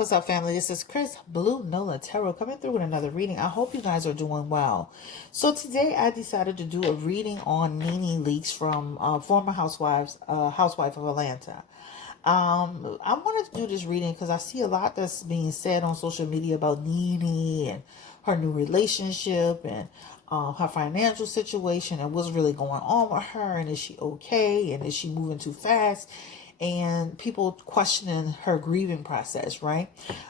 what's up, family? This is Chris Blue Nola Tarot coming through with another reading. I hope you guys are doing well. So today I decided to do a reading on Nene Leakes from former housewife of Atlanta. I wanted to do this reading because I see a lot that's being said on social media about Nene and her new relationship and her financial situation and what's really going on with her, and is she okay, and is she moving too fast, and people questioning her grieving process, right?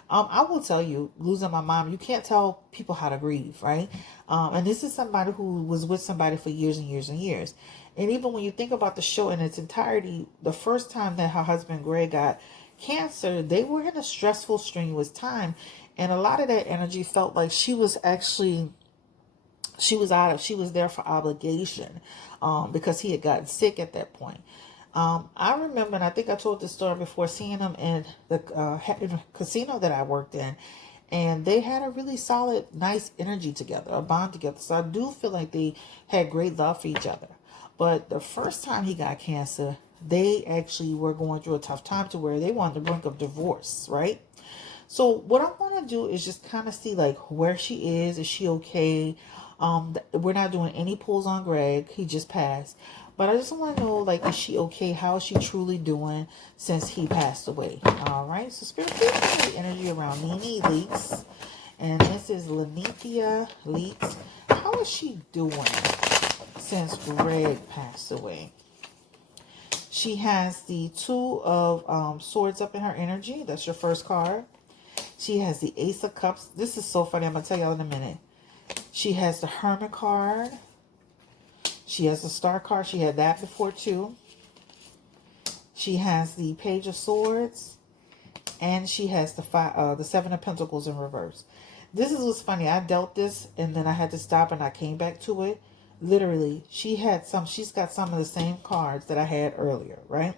I will tell you, losing my mom, you can't tell people how to grieve, right? And this is somebody who was with somebody for years and years and years. And even when you think about the show in its entirety, the first time that her husband Greg got cancer, they were in a stressful, strenuous time. And a lot of that energy felt like she was there for obligation, because he had gotten sick at that point. I remember, and I think I told this story before, seeing him in the casino that I worked in, and they had a really solid, nice energy together, a bond together. So I do feel like they had great love for each other. But the first time he got cancer, they actually were going through a tough time to where they were on the brink of divorce, right? So what I want to do is just kind of see like where she is. Is she okay? We're not doing any pulls on Greg. He just passed. But I just want to know, like, is she okay? How is she truly doing since he passed away? All right. So Spirit, please give me the energy around Nene Leakes. And this is Lenithia Leakes. How is she doing since Greg passed away? She has the Two of Swords up in her energy. That's your first card. She has the Ace of Cups. This is so funny. I'm going to tell y'all in a minute. She has the Hermit card. She has the Star card. She had that before too. She has the Page of Swords. And she has the Seven of Pentacles in reverse. This is what's funny. I dealt this and then I had to stop and I came back to it. Literally, she's got some of the same cards that I had earlier, right?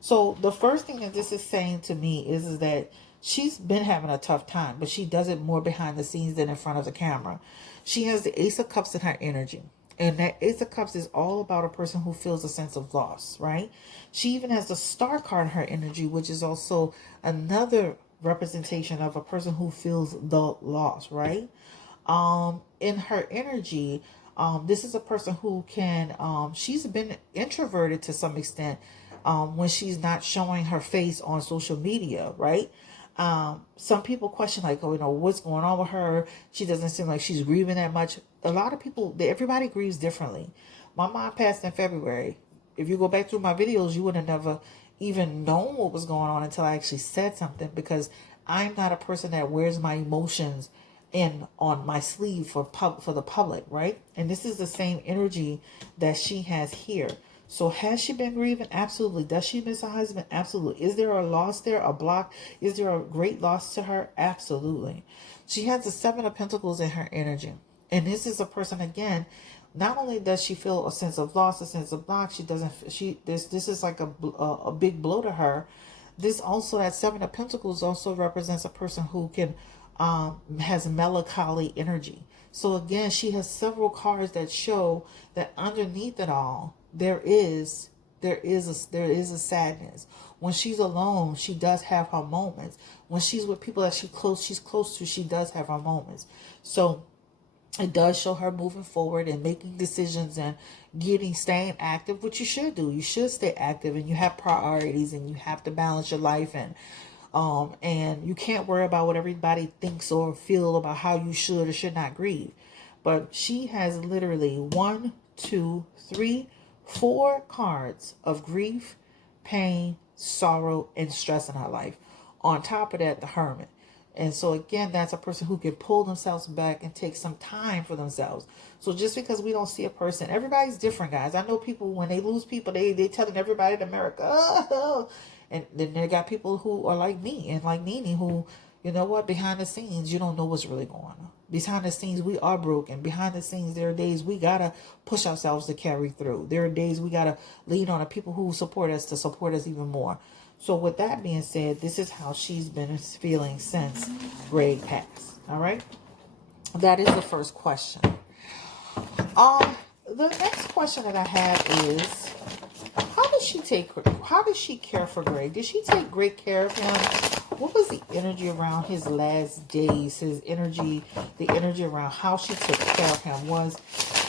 So the first thing that this is saying to me is that she's been having a tough time, but she does it more behind the scenes than in front of the camera. She has the Ace of Cups in her energy. And that Ace of Cups is all about a person who feels a sense of loss, right? She even has the Star card in her energy, which is also another representation of a person who feels the loss, right? In her energy, this is a person who can, she's been introverted to some extent when she's not showing her face on social media, right? Some people question like, oh, what's going on with her? She doesn't seem like she's grieving that much. A lot of people, everybody grieves differently. My mom passed in February. If you go back through my videos, you would have never even known what was going on until I actually said something, because I'm not a person that wears my emotions on my sleeve for the public, right? And this is the same energy that she has here. So has she been grieving? Absolutely. Does she miss her husband? Absolutely. Is there a loss there, a block? Is there a great loss to her? Absolutely. She has the Seven of Pentacles in her energy. And this is a person, again, not only does she feel a sense of loss, a sense of block, this is like a big blow to her. This also, that Seven of Pentacles also represents a person who can has melancholy energy. So again, she has several cards that show that underneath it all, there is a sadness. When she's alone, she does have her moments. When she's with people that she's close to, she does have her moments. So it does show her moving forward and making decisions and staying active, which you should do. You should stay active, and you have priorities, and you have to balance your life, and you can't worry about what everybody thinks or feel about how you should or should not grieve. But she has literally 1, 2, 3, 4 cards of grief, pain, sorrow, and stress in her life. On top of that, the Hermit. And so again, that's a person who can pull themselves back and take some time for themselves. So just because we don't see a person, everybody's different, guys. I know people, when they lose people, they telling everybody in America, oh. And then they got people who are like me and like Nene, who, you know what, behind the scenes, you don't know what's really going on. Behind the scenes, we are broken. Behind the scenes, there are days we got to push ourselves to carry through. There are days we got to lean on the people who support us to support us even more. So with that being said, this is how she's been feeling since Greg passed. All right. That is the first question. The next question that I have is, how does she care for Greg? Did she take great care of him? what was the energy around his last days, his energy, the energy around how she took care of him was,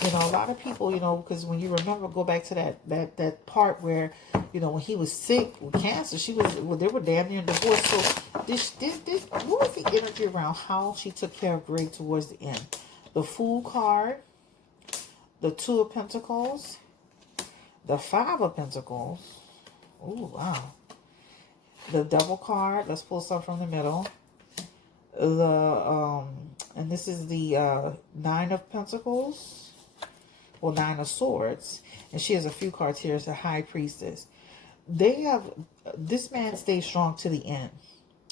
a lot of people, because when you remember, go back to that part where, when he was sick with cancer, they were damn near divorced. So what was the energy around how she took care of Greg towards the end? The Fool card, the Two of Pentacles, the Five of Pentacles. Oh, wow. The Devil card. Let's pull some from the middle. And this is the Nine of Pentacles. Well, Nine of Swords. And she has a few cards here. It's a High Priestess. This man stayed strong to the end.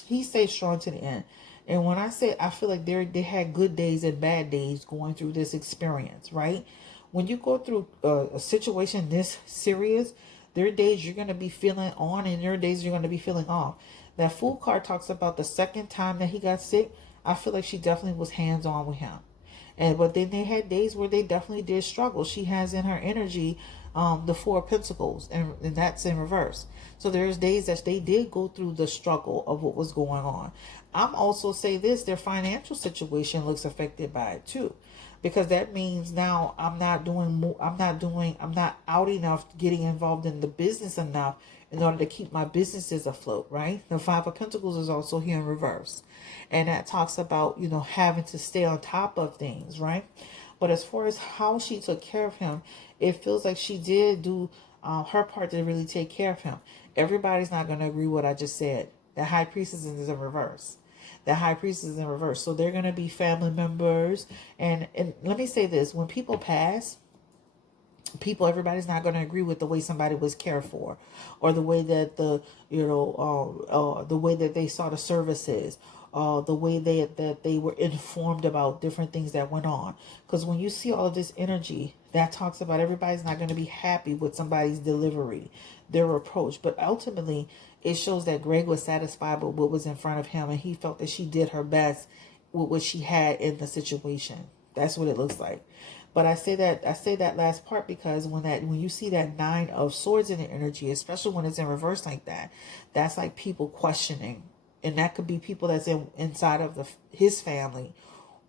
He stayed strong to the end. And when I say, I feel like they had good days and bad days going through this experience, right? When you go through a situation this serious, there are days you're going to be feeling on and there are days you're going to be feeling off. That Fool card talks about the second time that he got sick. I feel like she definitely was hands-on with him. But then they had days where they definitely did struggle. She has in her energy the Four of Pentacles, and that's in reverse. So there's days that they did go through the struggle of what was going on. I'm also say this, their financial situation looks affected by it too. Because that means now I'm not out enough getting involved in the business enough in order to keep my businesses afloat, right? The Five of Pentacles is also here in reverse. And that talks about, having to stay on top of things, right? But as far as how she took care of him, it feels like she did do her part to really take care of him. Everybody's not going to agree with what I just said. The High Priestess is in reverse. The High Priestess is in reverse. So they're going to be family members. And let me say this. When people pass, everybody's not going to agree with the way somebody was cared for, or the way that the way that they saw the services, the way that they were informed about different things that went on. Because when you see all of this energy, that talks about everybody's not going to be happy with somebody's delivery, their approach. But ultimately, it shows that Greg was satisfied with what was in front of him, and he felt that she did her best with what she had in the situation. That's what it looks like. But I say that last part because when you see that Nine of Swords in the energy, especially when it's in reverse like that, that's like people questioning, and that could be people that's inside of his family,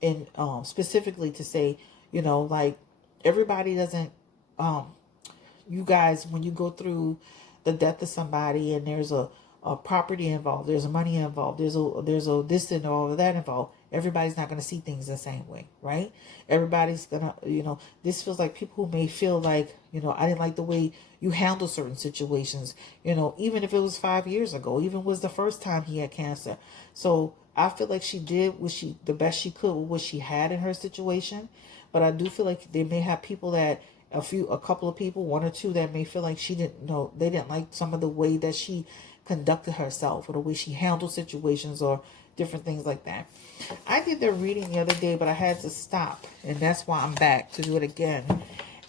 and specifically to say, like everybody doesn't. You guys, when you go through the death of somebody and there's a property involved, there's money involved, there's a this and all of that involved, everybody's not going to see things the same way, right? Everybody's gonna, this feels like people who may feel like, I didn't like the way you handle certain situations, even if it was 5 years ago, even was the first time he had cancer. So I feel like she did the best she could with what she had in her situation. But I do feel like they may have people that a couple of people, one or two, that may feel like they didn't like some of the way that she conducted herself or the way she handled situations or different things like that. I did the reading the other day, but I had to stop, and that's why I'm back to do it again.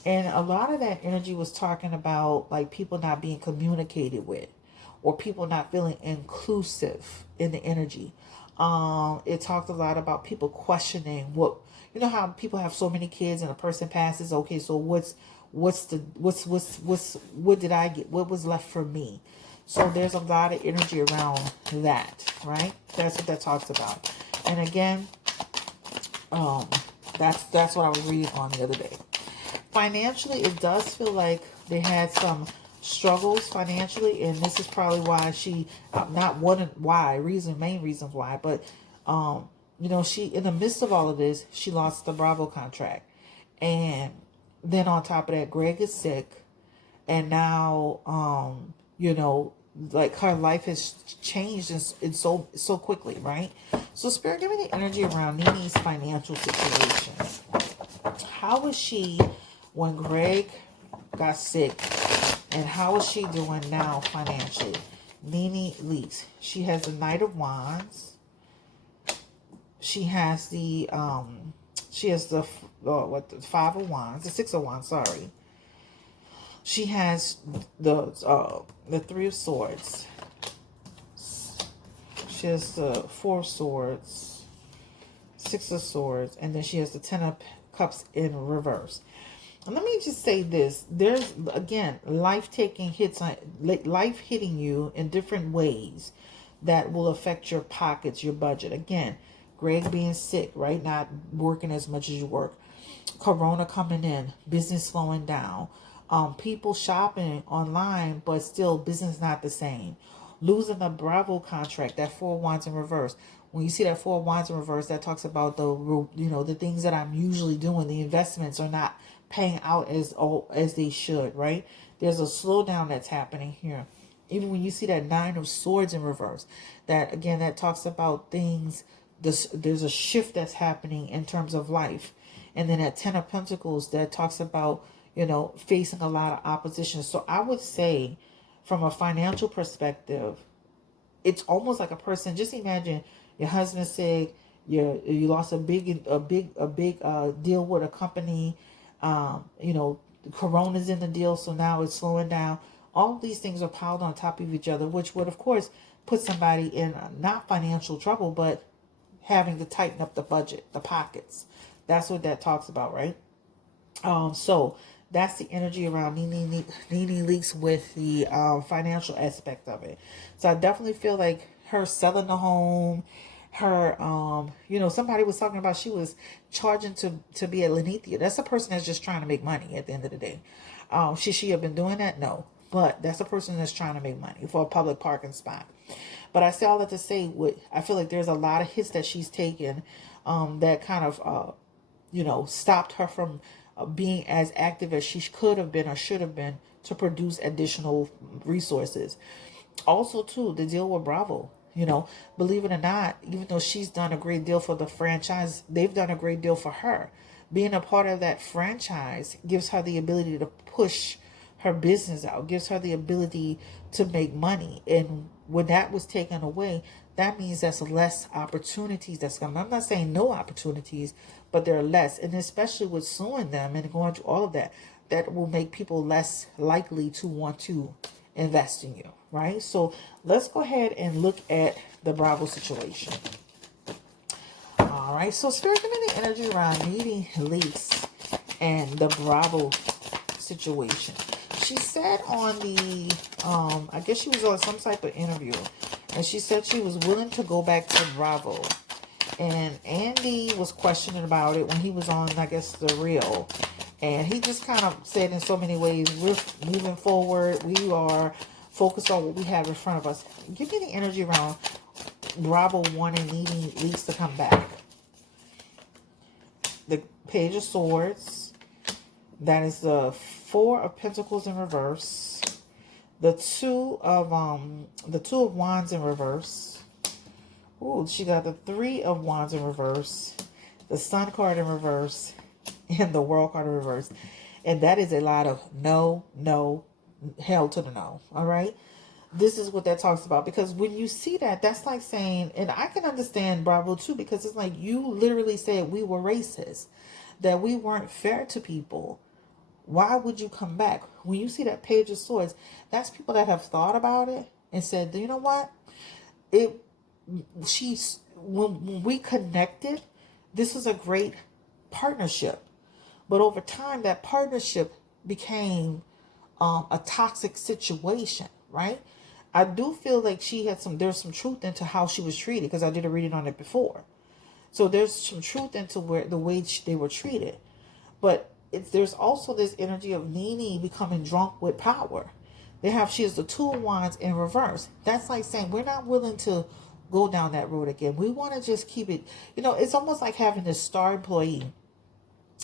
And a lot of that energy was talking about like people not being communicated with, or people not feeling inclusive in the energy. It talked a lot about people questioning what, how people have so many kids and a person passes. Okay, so what did I get? What was left for me? So there's a lot of energy around that, right? That's what that talks about. And again, that's what I was reading on the other day. Financially, it does feel like they had some struggles financially, and this is probably why she, main reasons why, but she, in the midst of all of this, she lost the Bravo contract. And then on top of that, Greg is sick, and now like her life has changed and so quickly, right? So Spirit, give me the energy around Nene's financial situation. How was she when Greg got sick, and how is she doing now financially? Nene Leakes. She has the Knight of Wands. She has the Five of Wands, the Six of Wands, sorry. She has the Three of Swords. She has the Four of Swords, Six of Swords, and then she has the Ten of Cups in reverse. And let me just say this. There's, again, life hitting you in different ways that will affect your pockets, your budget. Again, Greg being sick, right? Not working as much as you work. Corona coming in, business slowing down. People shopping online, but still business not the same. Losing the Bravo contract, that four of wands in reverse. When you see that four of wands in reverse, that talks about the things that I'm usually doing. The investments are not paying out as they should, right? There's a slowdown that's happening here. Even when you see that nine of swords in reverse, that again, that talks about things. There's a shift that's happening in terms of life. And then at 10 of Pentacles, that talks about, facing a lot of opposition. So I would say from a financial perspective, it's almost like a person, just imagine your husband's sick, you lost a big deal with a company, Corona's in the deal, so now it's slowing down. All of these things are piled on top of each other, which would, of course, put somebody in not financial trouble, but having to tighten up the budget, the pockets. That's what that talks about, right? So that's the energy around Nene Leakes with the financial aspect of it. So I definitely feel like her selling the home, her, somebody was talking about she was charging to be a Lenithia. That's a person that's just trying to make money at the end of the day. Should she have been doing that? No. But that's a person that's trying to make money for a public parking spot. But I say all that to say, I feel like there's a lot of hits that she's taken that kind of, stopped her from being as active as she could have been or should have been to produce additional resources. Also, too, the deal with Bravo. Believe it or not, even though she's done a great deal for the franchise, they've done a great deal for her. Being a part of that franchise gives her the ability to push her business out, gives her the ability to make money. And when that was taken away, that means there's less opportunities that's coming. I'm not saying no opportunities, but there are less. And especially with suing them and going through all of that, that will make people less likely to want to invest in you, right? So let's go ahead and look at the Bravo situation. All right, so Spirit, give me the energy around Nene Leakes and the Bravo situation. She said on the, I guess she was on some type of interview, and she said she was willing to go back to Bravo. And Andy was questioning about it when he was on, I guess, The Real. And he just kind of said in so many ways, we're moving forward. We are focused on what we have in front of us. Give me the energy around Bravo wanting Nene Leakes to come back. The Page of Swords. That is the Four of Pentacles in reverse. The Two of Wands in reverse. Ooh, she got the Three of Wands in reverse. The Sun card in reverse. And the World card in reverse. And that is a lot of no, hell to the no. All right? This is what that talks about. Because when you see that, that's like saying, and I can understand Bravo too, because it's like you literally said we were racist, that we weren't fair to people. Why would you come back? When you see that Page of Swords, that's people that have thought about it and said, you know what? When we connected, this was a great partnership. But over time, that partnership became a toxic situation, right? I do feel like there's some truth into how she was treated, because I did a reading on it before. So there's some truth into the way they were treated. But there's also this energy of Nene becoming drunk with power. She has the Two of Wands in reverse. That's like saying we're not willing to go down that road again. We want to just keep it, it's almost like having this star employee,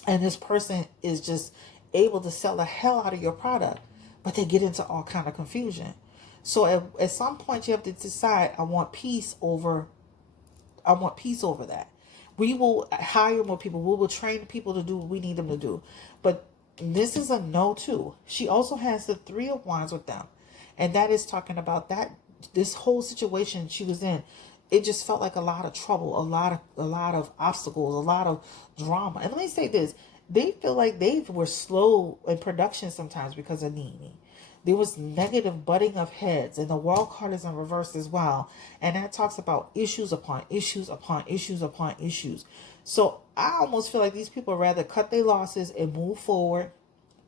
and this person is just able to sell the hell out of your product, but they get into all kind of confusion. So at some point you have to decide, I want peace over that. We will hire more people. We will train people to do what we need them to do. But this is a no too. She also has the Three of Wands with them. And that is talking about that this whole situation she was in. It just felt like a lot of trouble, a lot of obstacles, a lot of drama. And let me say this. They feel like they were slow in production sometimes because of Nene. There was negative butting of heads, and the World card is in reverse as well. And that talks about issues upon issues upon issues upon issues. So I almost feel like these people rather cut their losses and move forward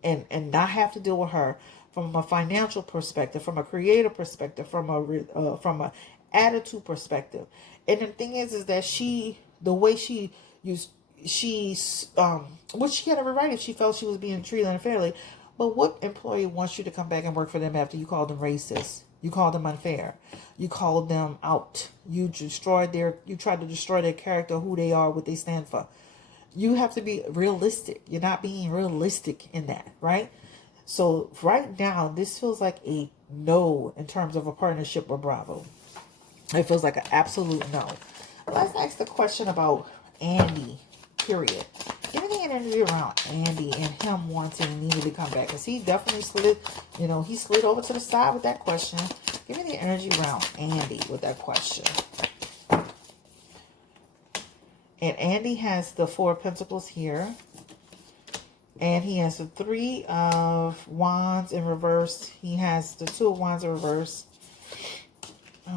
and not have to deal with her from a financial perspective, from a creative perspective, from a attitude, perspective. And the thing is that the way she used, which she had every right if she felt she was being treated unfairly. But what employee wants you to come back and work for them after you called them racist? You called them unfair. You called them out. You tried to destroy their character, who they are, what they stand for. You have to be realistic. You're not being realistic in that, right? So right now, this feels like a no in terms of a partnership with Bravo. It feels like an absolute no. Let's ask the question about Andy, period. Give me the energy around Andy and him wanting Nene to come back. Because he definitely he slid over to the side with that question. Give me the energy around Andy with that question. And Andy has the Four of Pentacles here. And he has the Three of Wands in reverse. He has the Two of Wands in reverse.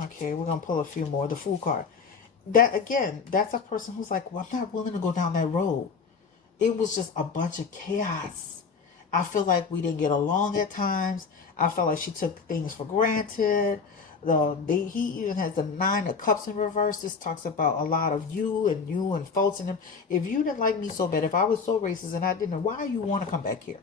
Okay, we're going to pull a few more. The Fool card. That, again, that's a person who's like, well, I'm not willing to go down that road. It was just a bunch of chaos. I feel like we didn't get along at times. I felt like she took things for granted. He even has the Nine of Cups in reverse. This talks about a lot of you and faults in him. If you didn't like me so bad, if I was so racist and I didn't, why you want to come back here?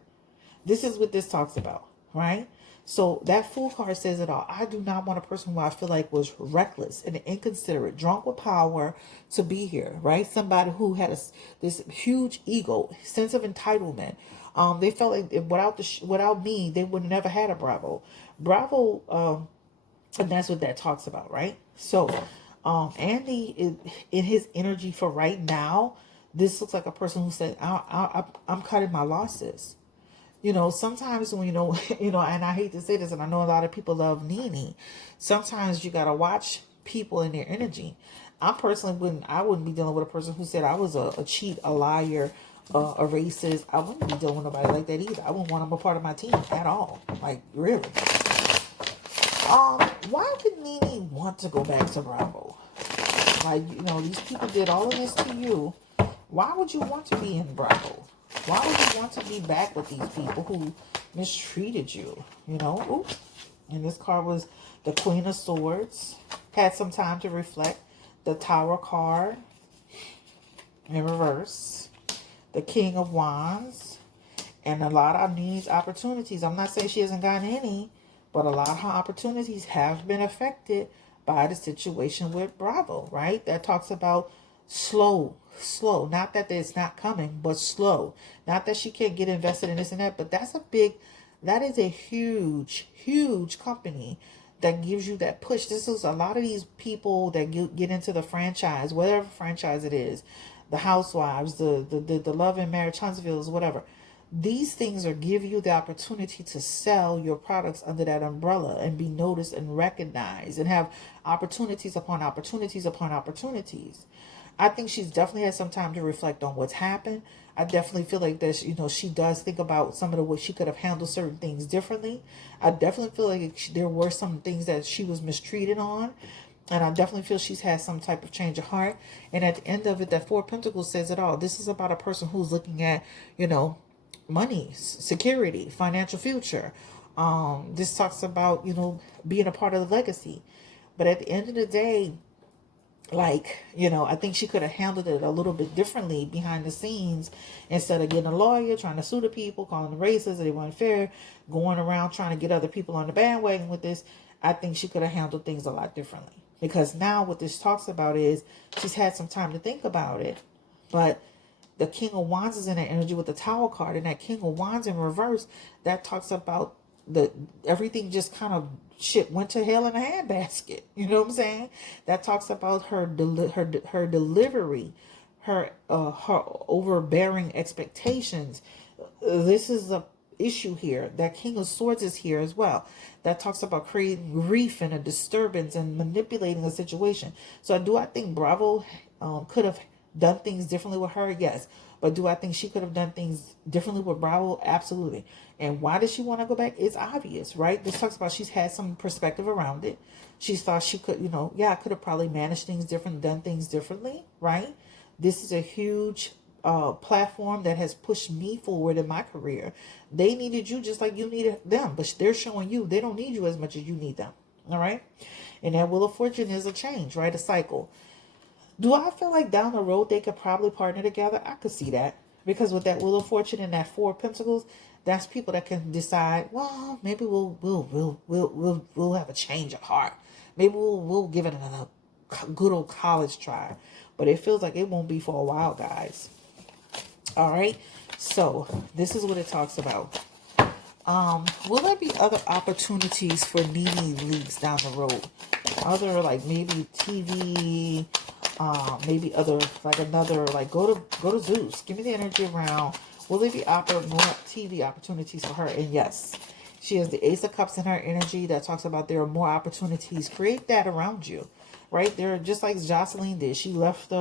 This is what this talks about, right? So that Fool card says it all. I do not want a person who I feel like was reckless and inconsiderate, drunk with power to be here, right? Somebody who had this huge ego, sense of entitlement. They felt like without me, they would never had a Bravo. And that's what that talks about, right? So, Andy, in his energy for right now, this looks like a person who said, I'm cutting my losses. Sometimes when, and I hate to say this, and I know a lot of people love Nene. Sometimes you got to watch people and their energy. I personally wouldn't be dealing with a person who said I was a cheat, a liar, a racist. I wouldn't be dealing with nobody like that either. I wouldn't want them a part of my team at all. Like, really. Why would Nene want to go back to Bravo? Like, these people did all of this to you. Why would you want to be in Bravo? Why would you want to be back with these people who mistreated you? Oops. And this card was the Queen of Swords. Had some time to reflect. The Tower card in reverse. The King of Wands. And a lot of Nene's opportunities. I'm not saying she hasn't gotten any, but a lot of her opportunities have been affected by the situation with Bravo, right? That talks about slow. Not that it's not coming, but slow. Not that she can't get invested in this and that, but that is a huge company that gives you that push. This is a lot of these people that get into the franchise, whatever franchise it is, the Housewives, the Love and Marriage Huntsvilles, whatever. These things give you the opportunity to sell your products under that umbrella and be noticed and recognized and have opportunities upon opportunities upon opportunities. I think she's definitely had some time to reflect on what's happened. I definitely feel like that, she does think about some of the way she could have handled certain things differently. I definitely feel like there were some things that she was mistreated on. And I definitely feel she's had some type of change of heart. And at the end of it, that Four of Pentacles says it all. This is about a person who's looking at, money, security, financial future. This talks about, being a part of the legacy. But at the end of the day, I think she could have handled it a little bit differently behind the scenes instead of getting a lawyer, trying to sue the people, calling them racist, they weren't fair, going around trying to get other people on the bandwagon with this. I think she could have handled things a lot differently. Because now what this talks about is she's had some time to think about it. But the King of Wands is in that energy with the Tower card. And that King of Wands in reverse, that talks about everything just kind of went to hell in a handbasket. You know what I'm saying? That talks about her delivery, her overbearing expectations. This is a issue here. That King of Swords is here as well. That talks about creating grief and a disturbance and manipulating a situation. So do I think Bravo could have done things differently with her? Yes. But do I think she could have done things differently with Bravo? Absolutely. And why does she want to go back? It's obvious, right? This talks about she's had some perspective around it. She thought she could, I could have probably managed things different, done things differently, right? This is a huge platform that has pushed me forward in my career. They needed you just like you needed them, but they're showing you they don't need you as much as you need them, All right. And that Wheel of Fortune is a change, right? A cycle. Do I feel like down the road they could probably partner together? I could see that. Because with that Wheel of Fortune and that Four of Pentacles, that's people that can decide, well, maybe we'll have a change of heart. Maybe we'll give it another good old college try. But it feels like it won't be for a while, guys. All right. So this is what it talks about. Will there be other opportunities for Nene leaks down the road? Other, like, maybe TV, maybe other, like, another, like, go to Zeus. Give me the energy around. Will there be more TV opportunities for her? And yes, she has the Ace of Cups in her energy that talks about there are more opportunities. Create that around you, right? They're just like Jocelyn did. She left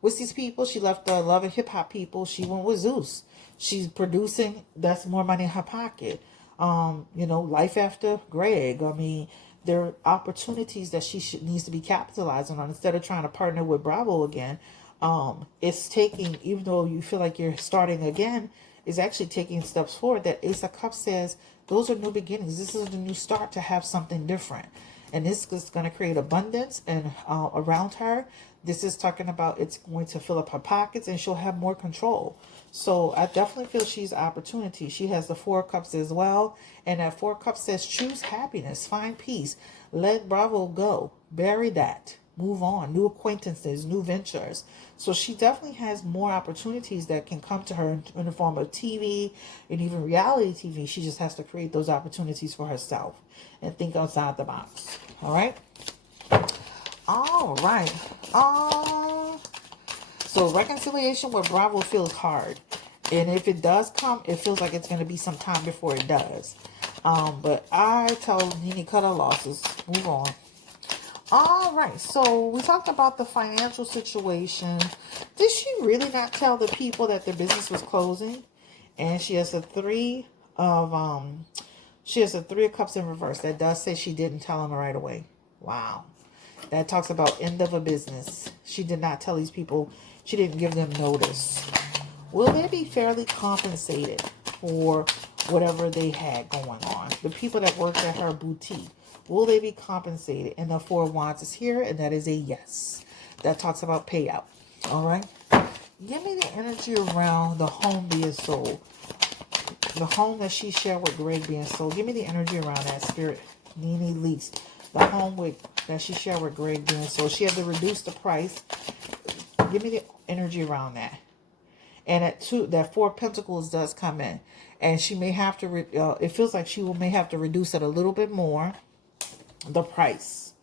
with these people. She left the Love and Hip Hop people. She went with Zeus. She's producing. That's more money in her pocket. Life after Greg. I mean, there are opportunities that needs to be capitalizing on instead of trying to partner with Bravo again. It's taking, even though you feel like you're starting again, is actually taking steps forward. That Ace of Cups says those are new beginnings. This is a new start to have something different. And this is going to create abundance and around her. This is talking about it's going to fill up her pockets and she'll have more control. So I definitely feel she's opportunity. She has the Four of Cups as well. And that Four of Cups says choose happiness, find peace, let Bravo go, bury that, move on, new acquaintances, new ventures. So she definitely has more opportunities that can come to her in the form of TV and even reality TV. She just has to create those opportunities for herself and think outside the box. All right. All right. So reconciliation with Bravo feels hard. And if it does come, it feels like it's going to be some time before it does. But I tell Nene, cut her losses. Move on. All right. So we talked about the financial situation. Did she really not tell the people that their business was closing? And she has a three of Cups in reverse. That does say she didn't tell them right away. Wow. That talks about end of a business. She did not tell these people. She didn't give them notice. Will they be fairly compensated for whatever they had going on? The people that worked at her boutique, will they be compensated? And the Four of Wands is here, and that is a yes. That talks about payout. All right. Give me the energy around the home being sold. The home that she shared with Greg being sold. Give me the energy around that, Spirit. Nene Leakes. The home that she shared with Greg being sold. She had to reduce the price. Give me the energy around that. And that Four of Pentacles does come in. And she may have to, it feels like may have to reduce it a little bit more. The price.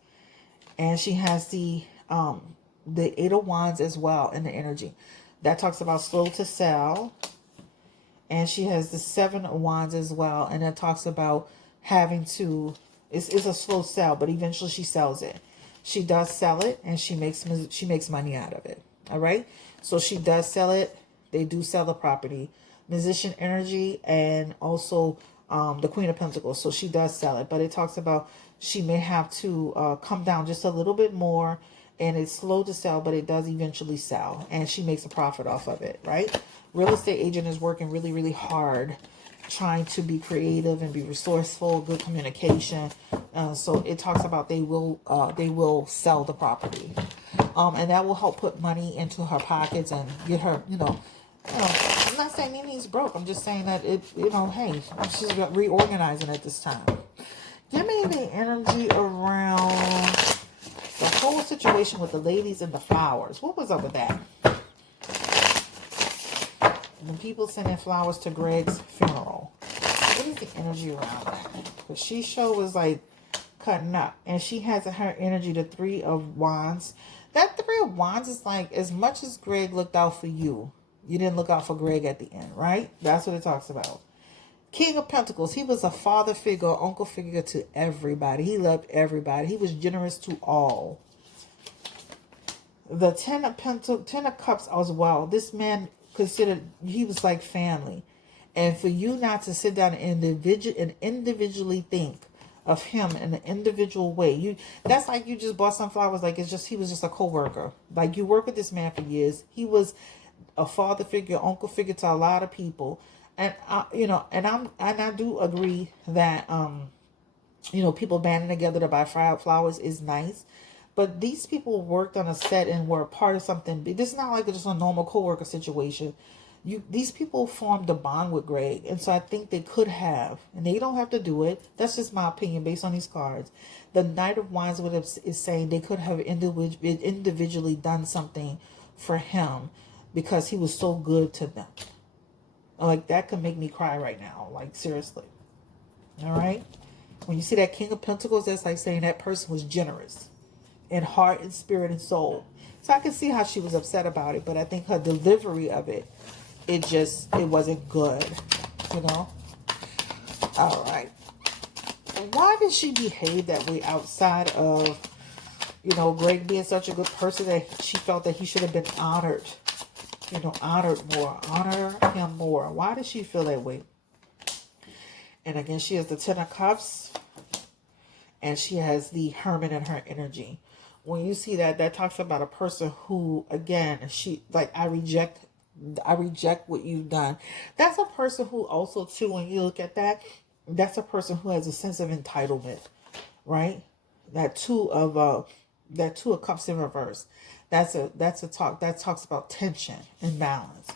And she has the Eight of Wands as well in the energy. That talks about slow to sell. And she has the Seven of Wands as well. And that talks about having to, it's a slow sell, but eventually she sells it. She does sell it and she makes money out of it. All right. So she does sell it. They do sell the property. Musician energy and also the Queen of Pentacles. So she does sell it. But it talks about she may have to come down just a little bit more. And it's slow to sell, but it does eventually sell. And she makes a profit off of it, right? Real estate agent is working really, really hard, trying to be creative and be resourceful, good communication. So it talks about they will sell the property. And that will help put money into her pockets and get her, I'm not saying Nene's broke. I'm just saying that hey, she's reorganizing at this time. Give me the energy around the whole situation with the ladies and the flowers. What was up with that? When people sending flowers to Greg's funeral. What is the energy around that? Because she was like cutting up. And she has in her energy the Three of Wands. That Three of Wands is like, as much as Greg looked out for you, you didn't look out for Greg at the end, right? That's what it talks about. King of Pentacles. He was a father figure, uncle figure to everybody. He loved everybody. He was generous to all. The Ten of Cups as well. This man considered, he was like family. And for you not to sit down and individually think of him in an individual way, that's like you just bought some flowers. Like he was just a co-worker. Like you work with this man for years. He was a father figure, uncle figure to a lot of people. And I do agree that You know, people banding together to buy flowers is nice. But these people worked on a set and were a part of something. This is not like just a normal coworker situation. These people formed a bond with Greg, and so I think they could have, and they don't have to do it. That's just my opinion based on these cards. The Knight of Wands is saying they could have individually done something for him because he was so good to them. Like, that could make me cry right now. Like, seriously. All right? When you see that King of Pentacles, that's like saying that person was generous in heart and spirit and soul. So I can see how she was upset about it, but I think her delivery of it, it wasn't good, you know? All right. Why did she behave that way outside of, you know, Greg being such a good person that she felt that he should have been honored? You know, honored more. Honor him more. Why does she feel that way? And again, she has the Ten of Cups. And she has the Hermit in her energy. When you see that, that talks about a person who, again, I reject what you've done. That's a person who also, too, when you look at that, that's a person who has a sense of entitlement, right? That two of Cups in reverse. That talks about tension and balance,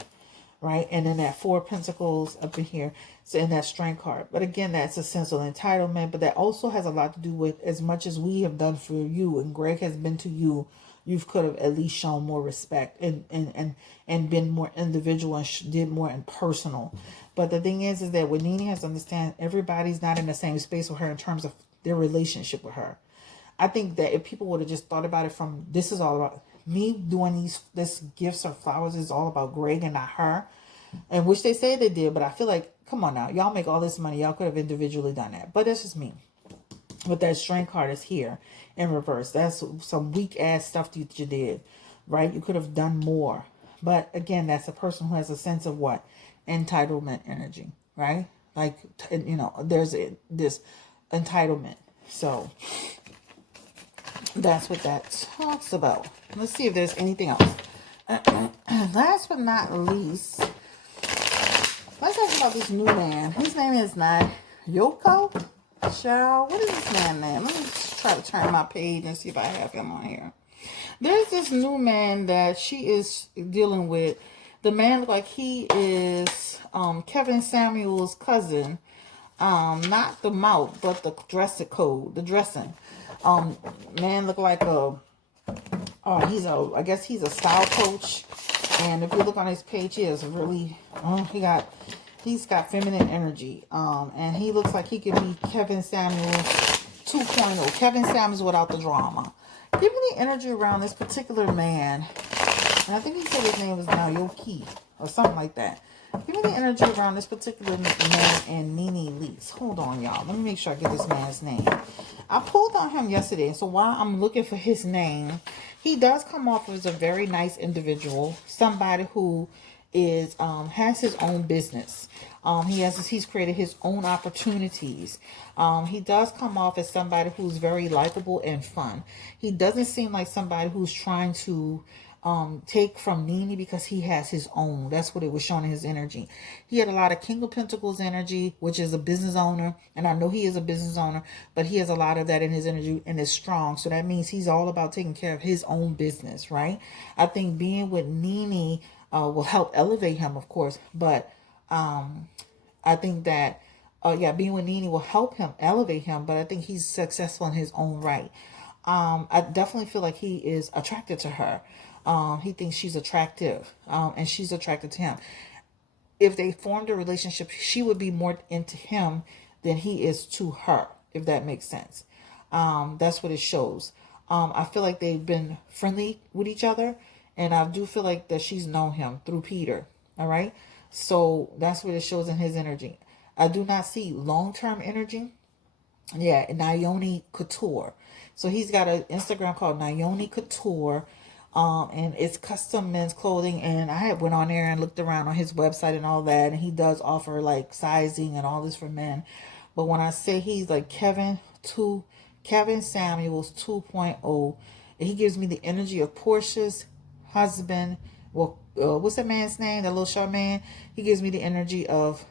right? And then that Four of Pentacles up in here, so in that Strength card. But again, that's a sense of entitlement, but that also has a lot to do with, as much as we have done for you and Greg has been to you, you could have at least shown more respect and been more individual and did more impersonal. But the thing is that what Nene has to understand, everybody's not in the same space with her in terms of their relationship with her. I think that if people would have just thought about it from, this is all about me doing this gifts or flowers is all about Greg and not her, and which they say they did, but I feel like, come on now, y'all make all this money, y'all could have individually done that. But that's just me. But that Strength card is here in reverse. That's some weak ass stuff that you did, right? You could have done more. But again, that's a person who has a sense of what? Entitlement energy, right? Like, you know, there's this entitlement. So that's what that talks about. Let's see if there's anything else. Last but not least, let's talk about this new man. His name is not Yoko. Child, what is this man's name? Let me just try to turn my page and see if I have him on here. There's this new man that she is dealing with. The man looks like he is Kevin Samuel's cousin. Not the mouth, but the dressing code, the dressing. Man look like I guess he's a style coach. And if you look on his page, he is really, he's got feminine energy. And he looks like he could be Kevin Samuel 2.0. Kevin Samuels without the drama. Give me the energy around this particular man. And I think he said his name was Naoki or something like that. Give me the energy around this particular man and Nene Leakes. Hold on, y'all. Let me make sure I get this man's name. I pulled on him yesterday. So while I'm looking for his name, he does come off as a very nice individual. Somebody who is has his own business. He's created his own opportunities. He does come off as somebody who's very likable and fun. He doesn't seem like somebody who's trying to take from Nene because he has his own. That's what it was showing in his energy. He had a lot of King of Pentacles energy, which is a business owner. And I know he is a business owner, but he has a lot of that in his energy and is strong. So that means he's all about taking care of his own business, right? I think being with Nene will help elevate him, of course. But I think that, being with Nene will help him elevate him. But I think he's successful in his own right. I definitely feel like he is attracted to her. He thinks she's attractive, and she's attracted to him. If they formed a relationship, she would be more into him than he is to her, if that makes sense. That's what it shows. I feel like they've been friendly with each other, and I do feel like that she's known him through Peter. All right. So that's what it shows in his energy. I do not see long-term energy. Yeah. Nayoni Couture. So he's got an Instagram called Nayoni Couture. And it's custom men's clothing, and I had went on there and looked around on his website and all that, and he does offer like sizing and all this for men. But when I say he's like Kevin Samuels 2.0, he gives me the energy of Portia's husband. Well, what's that man's name? That little short man. He gives me the energy of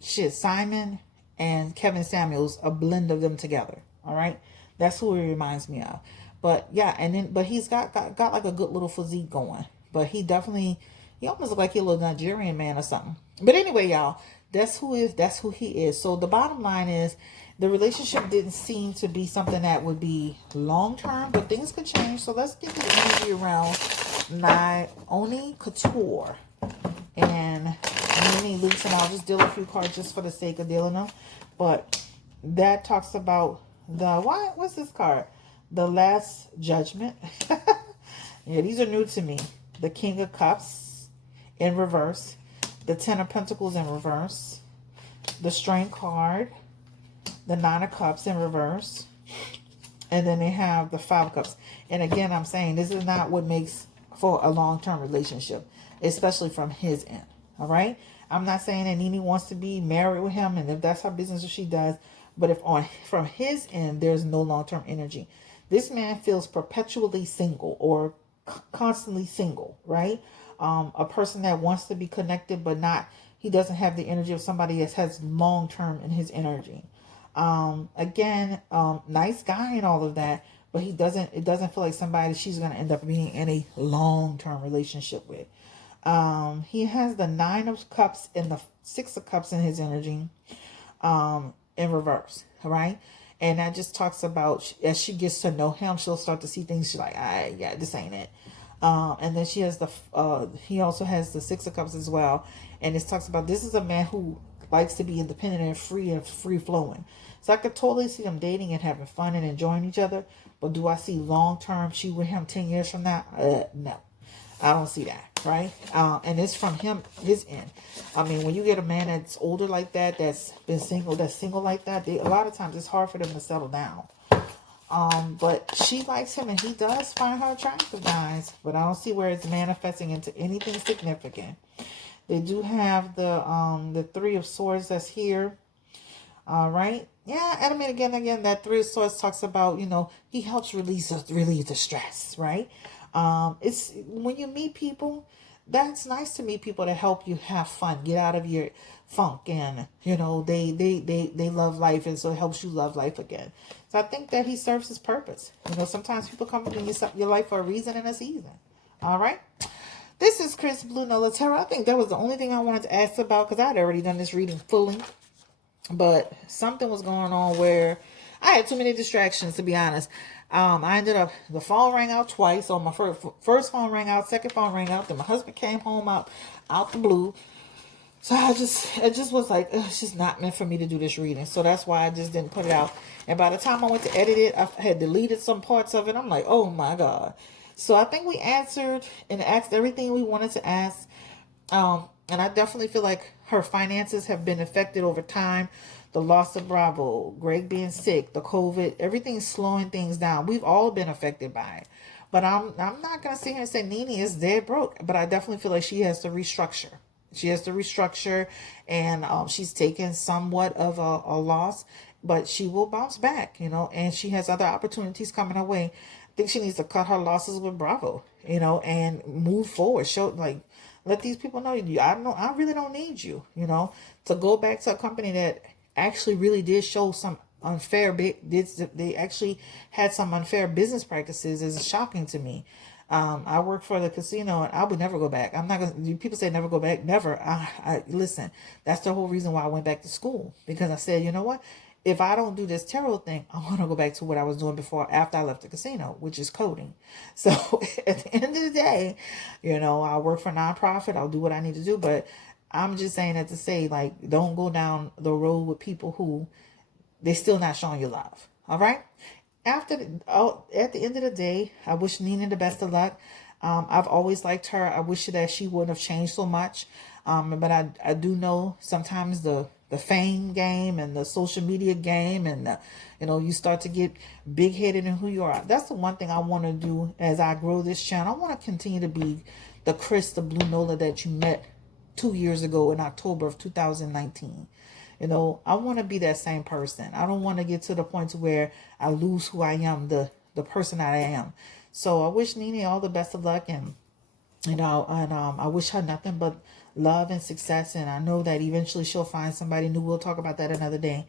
Simon and Kevin Samuels, a blend of them together. All right, that's who he reminds me of. But yeah, and then but he's got like a good little physique going. But he almost look like he a little Nigerian man or something. But anyway, y'all, that's who he is. So the bottom line is, the relationship didn't seem to be something that would be long term, but things could change. So let's get the energy around Naomi Couture and Nene, Leakes, and I'll just deal a few cards just for the sake of dealing them. But that talks about what's this card? The Last Judgment. Yeah, these are new to me. The King of Cups in reverse. The Ten of Pentacles in reverse. The Strength card. The Nine of Cups in reverse. And then they have the Five of Cups. And again, I'm saying this is not what makes for a long-term relationship, especially from his end. All right? I'm not saying that Nene wants to be married with him, and if that's her business, she does. But from his end, there's no long-term energy. This man feels perpetually single or constantly single, right? A person that wants to be connected, but he doesn't have the energy of somebody that has long-term in his energy. Again, nice guy and all of that, but it doesn't feel like somebody she's going to end up being in a long-term relationship with. He has the Nine of Cups and the Six of Cups in his energy, in reverse. All right. And that just talks about, as she gets to know him, she'll start to see things. She's like, yeah, this ain't it. And then she has he also has the Six of Cups as well. And it talks about, this is a man who likes to be independent and free flowing. So I could totally see them dating and having fun and enjoying each other. But do I see long term she with him 10 years from now? No, I don't see that. Right. And it's from his end. I mean, when you get a man that's older like that, that's single like that, a lot of times it's hard for them to settle down. But she likes him and he does find her attractive, guys. But I don't see where it's manifesting into anything significant. They do have the Three of Swords that's here. All right. Yeah, and I mean, again, that Three of Swords talks about, he helps relieve the stress, right? It's when you meet people, that's nice to meet people that help you have fun, get out of your funk, and they love life, and so it helps you love life again. So I think that he serves his purpose. Sometimes people come into your life for a reason and a season. All right. This is Chris Blue Nola Tarot. I think that was the only thing I wanted to ask about, because I had already done this reading fully. But something was going on where I had too many distractions, to be honest. I ended up, the phone rang out twice. So my first phone rang out, second phone rang out. Then my husband came home out the blue. So it just was like, it's just not meant for me to do this reading. So that's why I just didn't put it out. And by the time I went to edit it, I had deleted some parts of it. I'm like, oh my God. So I think we answered and asked everything we wanted to ask. And I definitely feel like her finances have been affected over time. The loss of Bravo, Greg being sick, the COVID, everything's slowing things down. We've all been affected by it. But I'm not going to sit here and say Nene is dead broke. But I definitely feel like she has to restructure. She has to restructure, and she's taken somewhat of a loss. But she will bounce back, and she has other opportunities coming her way. I think she needs to cut her losses with Bravo, and move forward. Let these people know I really don't need you, to go back to a company that actually really did show some they actually had some unfair business practices is shocking to me. I work for the casino and I would never go back. I'm not going to, people say never go back. Never. I listen, that's the whole reason why I went back to school, because I said, you know what? If I don't do this tarot thing, I want to go back to what I was doing before, after I left the casino, which is coding. So at the end of the day, I work for a nonprofit. I'll do what I need to do. But I'm just saying that to say, don't go down the road with people who they're still not showing you love. All right. At the end of the day, I wish Nene the best of luck. I've always liked her. I wish that she wouldn't have changed so much. But I do know sometimes the fame game and the social media game, and you start to get big headed in who you are. That's the one thing I want to do as I grow this channel. I want to continue to be the Blue Nola that you met 2 years ago in October of 2019. I want to be that same person. I don't want to get to the point where I lose who I am, the person that I am. So I wish Nene all the best of luck, and You know, and I wish her nothing but love and success. And I know that eventually she'll find somebody new. We'll talk about that another day.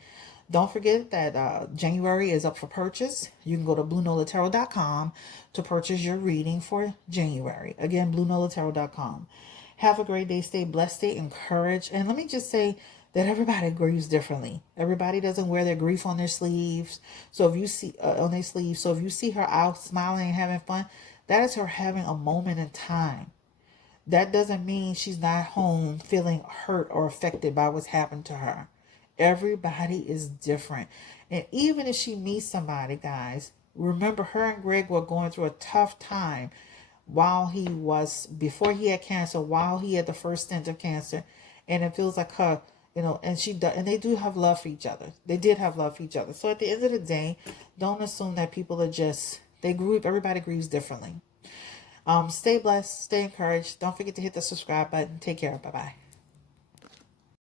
Don't forget that January is up for purchase. You can go to BlueNolaTarot.com to purchase your reading for January. Again, BlueNolaTarot.com. Have a great day. Stay blessed. Stay encouraged. And let me just say that everybody grieves differently. Everybody doesn't wear their grief on their sleeves. So if you see on their sleeves, so if you see her out smiling and having fun, that is her having a moment in time. That doesn't mean she's not home feeling hurt or affected by what's happened to her. Everybody is different. And even if she meets somebody, guys, remember her and Greg were going through a tough time before he had cancer, while he had the first stint of cancer. And it feels like her, and they do have love for each other. They did have love for each other. So at the end of the day, don't assume that people are everybody grieves differently. Stay blessed, stay encouraged. Don't forget to hit the subscribe button. Take care. Bye-bye.